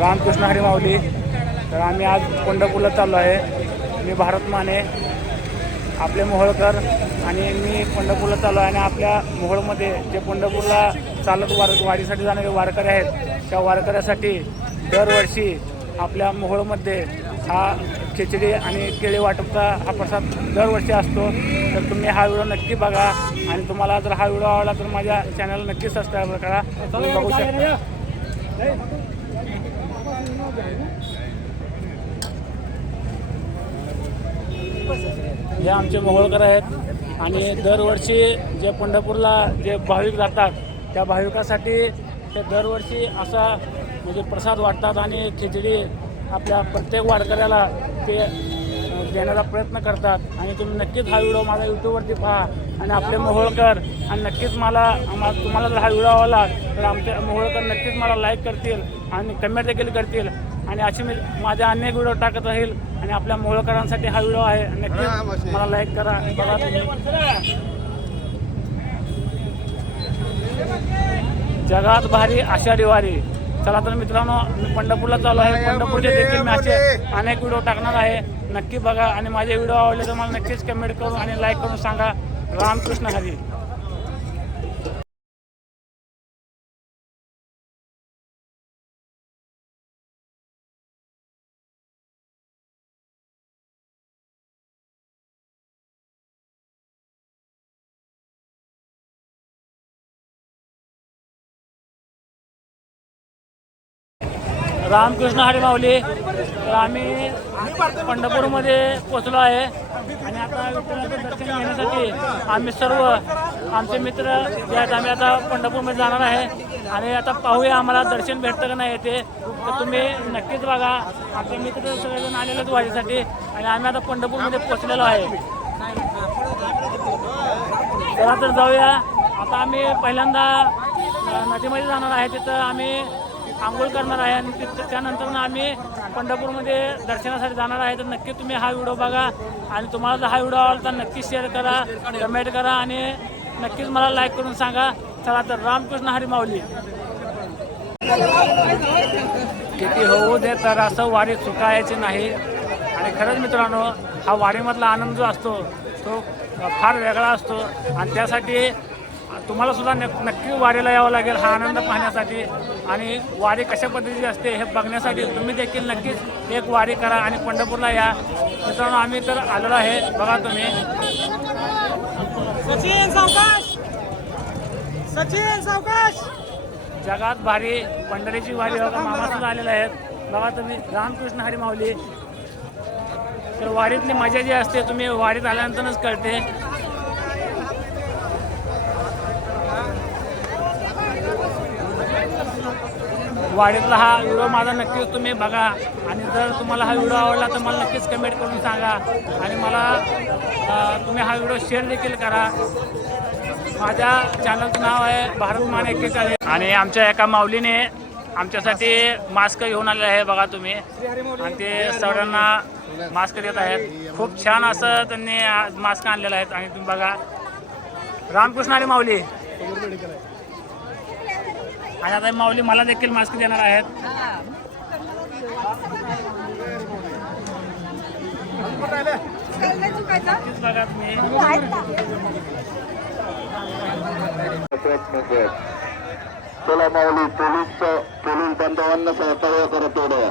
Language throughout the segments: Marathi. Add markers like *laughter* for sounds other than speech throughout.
रामकृष्ण हरी माऊली. तर आम्ही आज पंढरपूरला चाललो आहे. मी भारत माने आपले मोहळकर आणि मी पंढरपूरला चाललो आहे. आणि आपल्या मोहळमध्ये जे पंढरपूरला चालत वार वारीसाठी जाणारे वारकरी आहेत त्या वारकऱ्यासाठी दरवर्षी आपल्या मोहळमध्ये हा खिचडी आणि केळी वाटपचा हा प्रसाद दरवर्षी असतो. तर तुम्ही हा व्हिडिओ नक्की बघा. आणि तुम्हाला जर हा व्हिडिओ आवडला तर माझ्या चॅनलला नक्की सबस्क्राईब करा. तुम्ही बघू शकता. हे आमचे मोहोळकर आहेत आणि दरवर्षी जे पंढरपूरला जे भाविक जातात त्या भाविकासाठी ते दरवर्षी असा म्हणजे प्रसाद वाटतात आणि खिचडी आपल्या प्रत्येक वारकऱ्याला ते देण्याचा प्रयत्न करतात. आणि तुम्ही नक्कीच हा व्हिडिओ माझा यूट्यूबवरती पहा. आणि आपले मोहोळकर आणि नक्कीच मला तुम्हाला जर हा व्हिडिओ आवडला तर आमचे मोहोळकर नक्कीच मला लाईक करतील. आणि कमेंट देखील करतील. आणि अशी मी माझे अनेक व्हिडिओ टाकत राहील आणि आपल्या मोहोळकरांसाठी हा व्हिडिओ आहे. नक्कीच मला लाईक करा. बघा. जगात भारी आषाढी वारी चला तर मित्रांनो मी पंढरपूरला चालू आहे. पंढरपूरचे देखील मी असे अनेक व्हिडिओ टाकणार आहे. नक्की बघा. आणि माझे व्हिडिओ आवडले तर मला नक्कीच कमेंट करून आणि लाईक करून सांगा. रामकृष्ण हरी. रामकृष्ण हरी माऊली तर आम्ही पंढरपूरमध्ये पोचलो आहे. आणि आता विठ्ठलाचं दर्शन घेण्यासाठी आम्ही सर्व आमचे मित्र जे आहेत आम्ही आता पंढरपूरमध्ये जाणार आहे. आणि आता पाहूया आम्हाला दर्शन भेटतं का नाही येते. तर तुम्ही नक्कीच बघा. आमचे मित्र सगळेजण आलेलेच आहेत आणि आम्ही आता पंढरपूरमध्ये पोचलेलो आहे. चला तर जाऊया. आता आम्ही पहिल्यांदा नदीमध्ये जाणार आहे. तिथं आम्ही आंघोळ करणार आहे आणि तिथं त्यानंतर आम्ही पंढरपूरमध्ये दर्शनासाठी जाणार आहे. तर नक्की तुम्ही हा व्हिडिओ बघा आणि तुम्हाला जर हा व्हिडिओ आवडला तर नक्की शेअर करा कमेंट करा आणि नक्कीच मला लाईक करून सांगा. चला तर रामकृष्ण हरी माऊली. किती होऊ दे तर असं वारी चुकायची नाही. आणि खरंच मित्रांनो हा वारीमधला आनंद जो असतो तो फार वेगळा असतो. आणि त्यासाठी तुम्हाला सुद्धा नक- नक्की वारीला यावं लागेल हा आनंद पाहण्यासाठी. आणि वारी कशा पद्धतीची असते हे बघण्यासाठी तुम्ही देखील नक्कीच एक वारी करा आणि पंढरपूरला या. मित्रांनो आम्ही तर आलेलो आहे. बघा तुम्ही. सचिन सावकाश! सचिन सावकाश! जगात भारी पंढरीची वारी बघा मामा सुद्धा आलेले आहेत. बघा तुम्ही रामकृष्ण हरी माऊली. तर वारीतली मजा जी असते तुम्ही वारीत आल्यानंतरच कळते. वाडीतला हा व्हिडिओ माझा नक्कीच तुम्ही बघा. आणि जर तुम्हाला हा व्हिडिओ आवडला तर मला नक्कीच कमेंट करून सांगा. आणि मला तुम्ही हा व्हिडिओ शेअर देखील करा. माझ्या चॅनलचं नाव आहे भारत मान एक्केचाळीस आणि आमच्या एका माऊलीने आमच्यासाठी मास्क घेऊन आलेले आहे बघा तुम्ही. आणि ते सगळ्यांना मास्क देत आहेत. खूप छान असं त्यांनी मास्क आणलेलं आहेत. आणि तुम्ही बघा. रामकृष्ण आणि माऊली. आणि आता माऊली मला देखील मास्क देणार आहेत. चला माऊली पोलीस पोलीस बांधवांना सहकार्य करत तेवढं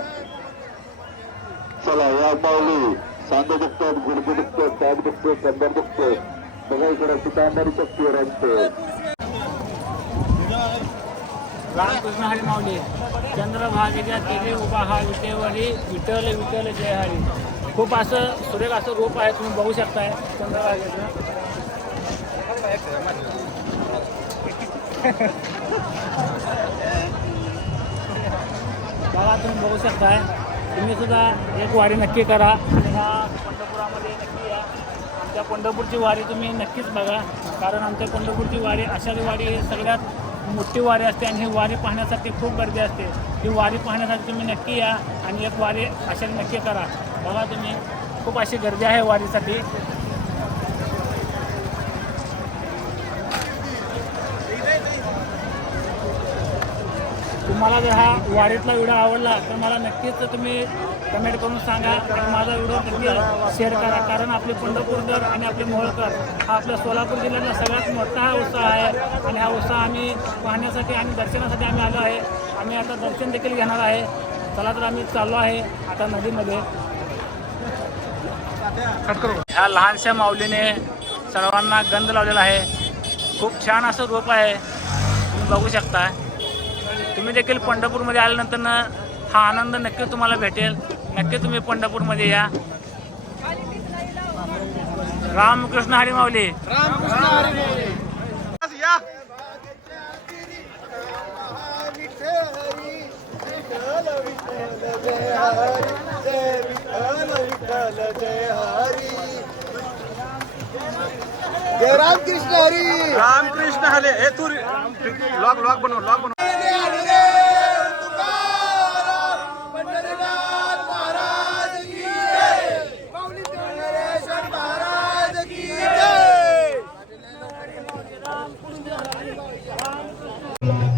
चला या माऊली सांधे दुखतात गुडघे दुखतात पाठ दुखते कंबर दुखते बघा इकडे पितांबरी शक्ती रंगते रामकृष्ण हरी माऊली. चंद्रभागेच्या तेथे उभा हा विटेवरी विठ्ठल विठल जय हरी. खूप असं सुरेख असं रूप आहे तुम्ही बघू शकताय. चंद्रभागेचं बघा *laughs* तुम्ही बघू शकताय. तुम्ही सुद्धा एक वारी नक्की करा. आणि ह्या पंढरपुरामध्ये नक्की या. आमच्या पंढरपूरची वारी तुम्ही नक्कीच बघा. कारण आमच्या पंढरपूरची वारी आषाढी वारी हे सगळ्यात मोठी वारी असते आणि ही वारी पाहण्यासाठी खूप गर्दी असते. ही वारी पाहण्यासाठी तुम्ही नक्की या आणि एक वारी अशा नक्की करा. बघा तुम्ही खूप अशी गर्दी आहे वारीसाठी. तुम्हाला जर हा वारीतला व्हिडिओ आवडला तर मला नक्कीच तुम्ही कमेंट करून सांगा आणि माझा व्हिडिओ नक्की शेअर करा. कारण आपले पंढरपूरकर आणि आपले मोहळकर हा आपल्या सोलापूर जिल्ह्यातला सगळ्यात मोठा हा उत्साह आहे. आणि हा उत्साह आम्ही पाहण्यासाठी आणि दर्शनासाठी आम्ही आलो आहे. आम्ही आता दर्शन देखील घेणार आहे. चला तर आम्ही चाललो आहे आता नदीमध्ये. ह्या लहानशा माऊलीने सर्वांना गंध लावलेला आहे. खूप छान असं रोप आहे. तुम्ही बघू शकता. तुम्ही देखील पंढरपूरमध्ये आल्यानंतर न हा आनंद नक्की तुम्हाला भेटेल. नक्की तुम्ही पंढरपूरमध्ये या. रामकृष्ण हरी माऊली जय राम कृष्ण हरी. रामकृष्ण हले हे तू लॉग लॉग बनव लॉग बनव.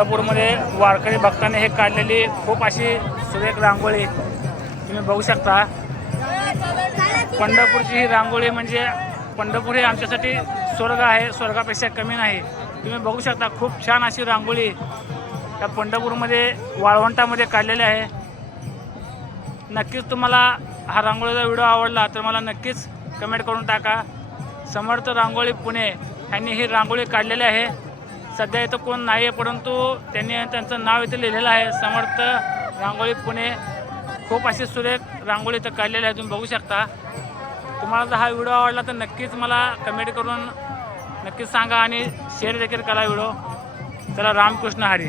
पंढरपूरमध्ये वारकरी भक्तांनी हे काढलेली खूप अशी सुरेख रांगोळी तुम्ही बघू शकता. पंढरपूरची ही रांगोळी म्हणजे पंढरपूर हे आमच्यासाठी स्वर्ग आहे स्वर्गापेक्षा कमी नाही. तुम्ही बघू शकता खूप छान अशी रांगोळी त्या पंढरपूरमध्ये वाळवंटामध्ये काढलेली आहे. नक्कीच तुम्हाला हा रांगोळीचा व्हिडिओ आवडला तर मला नक्कीच कमेंट करून टाका. समर्थ रांगोळी पुणे यांनी ही रांगोळी काढलेली आहे. सध्या इथं कोण नाही आहे परंतु त्यांनी त्यांचं नाव इथं लिहिलेलं आहे. समर्थ रांगोळी पुणे. खूप अशी सुरेख रांगोळी इथं काढलेली आहे तुम्ही बघू शकता. तुम्हाला जर हा व्हिडिओ आवडला तर नक्कीच मला कमेंट करून नक्कीच सांगा आणि शेअर देखील करा व्हिडिओ. चला रामकृष्ण हरी.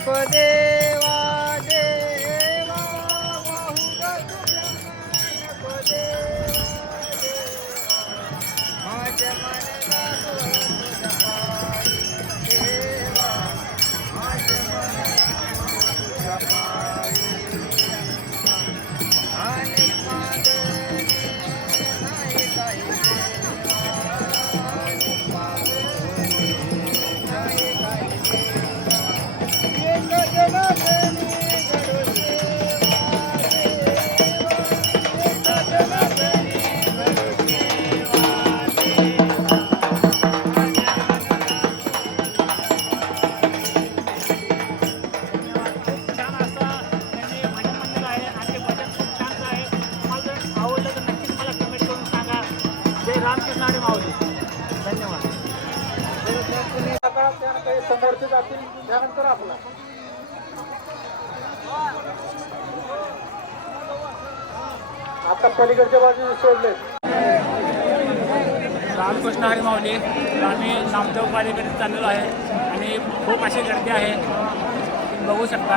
For this. त्यानंतर आपला. आता पलीकडच्या बाजूने सोडले रामकृष्ण हरी माऊली आम्ही नामदेव पालीकडे चाललेलो आहे आणि खूप अशी गर्दी आहे. बघू शकता.